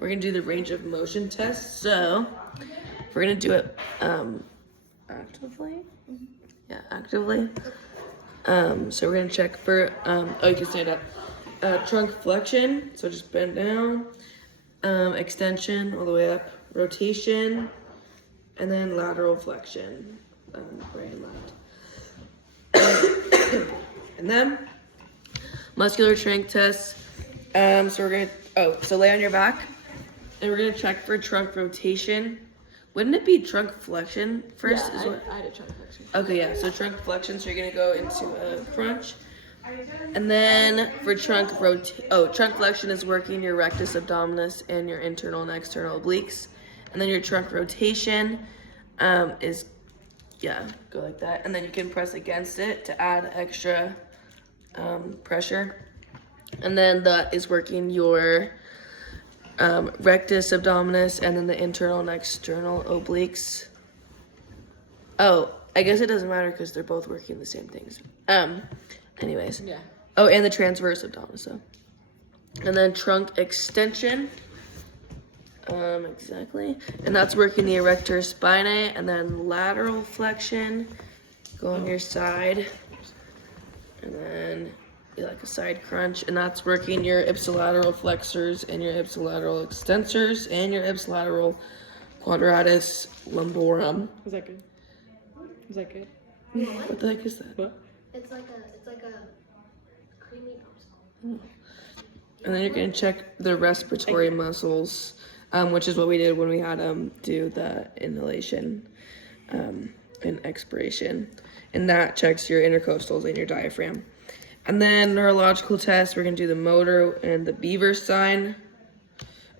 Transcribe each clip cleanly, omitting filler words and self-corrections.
we're gonna do the range of motion test. So we're gonna do it actively. Yeah, actively. So we're gonna check for oh, you can stand up. Trunk flexion, so just bend down. Extension all the way up. Rotation, and then lateral flexion. Right and left. And then muscular strength test. So we're gonna so lay on your back, and we're gonna check for trunk rotation. Wouldn't it be trunk flexion first? Yeah, I did trunk flexion. Okay, yeah. So trunk flexion. So you're gonna go into a crunch, and then for trunk trunk flexion is working your rectus abdominis and your internal and external obliques, and then your trunk rotation is go like that, and then you can press against it to add extra pressure, and then that is working your rectus abdominis and then the internal and external obliques. Oh, I guess it doesn't matter because they're both working the same things. Anyways. Yeah. Oh, and the transverse abdominis. So. And then trunk extension. Exactly. And that's working the erector spinae, and then lateral flexion. Go on your side. And then like a side crunch, and that's working your ipsilateral flexors and your ipsilateral extensors and your ipsilateral quadratus lumborum. Is that good? Is that good? What the heck is that? What? It's like a creamy popsicle. And then you're gonna check the respiratory muscles, which is what we did when we had do the inhalation and expiration, and that checks your intercostals and your diaphragm. And then neurological tests, we're gonna do the motor and the beaver sign.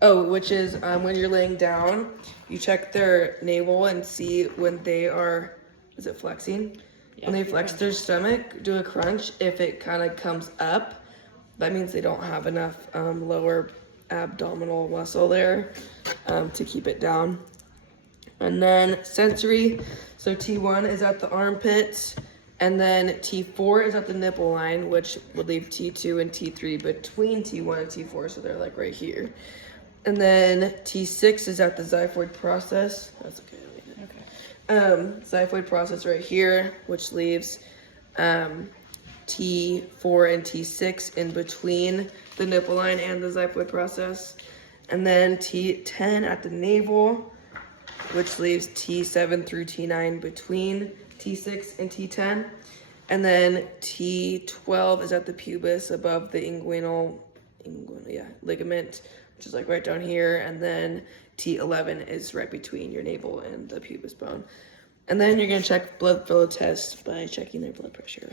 Oh, which is when you're laying down, you check their navel and see when they are, is it flexing? Yeah, when they flex their stomach, do a crunch. If it kind of comes up, that means they don't have enough lower abdominal muscle there to keep it down. And then sensory, so T1 is at the armpit, and then T4 is at the nipple line, which would leave T2 and T3 between T1 and T4, so they're like right here. And then T6 is at the xiphoid process. That's okay. Xiphoid process right here, which leaves T4 and T6 in between the nipple line and the xiphoid process. And then T10 at the navel, which leaves T7 through T9 between T6 and T10. And then T12 is at the pubis above the inguinal ligament, which is like right down here. And then T11 is right between your navel and the pubis bone. And then you're gonna check blood flow test by checking their blood pressure.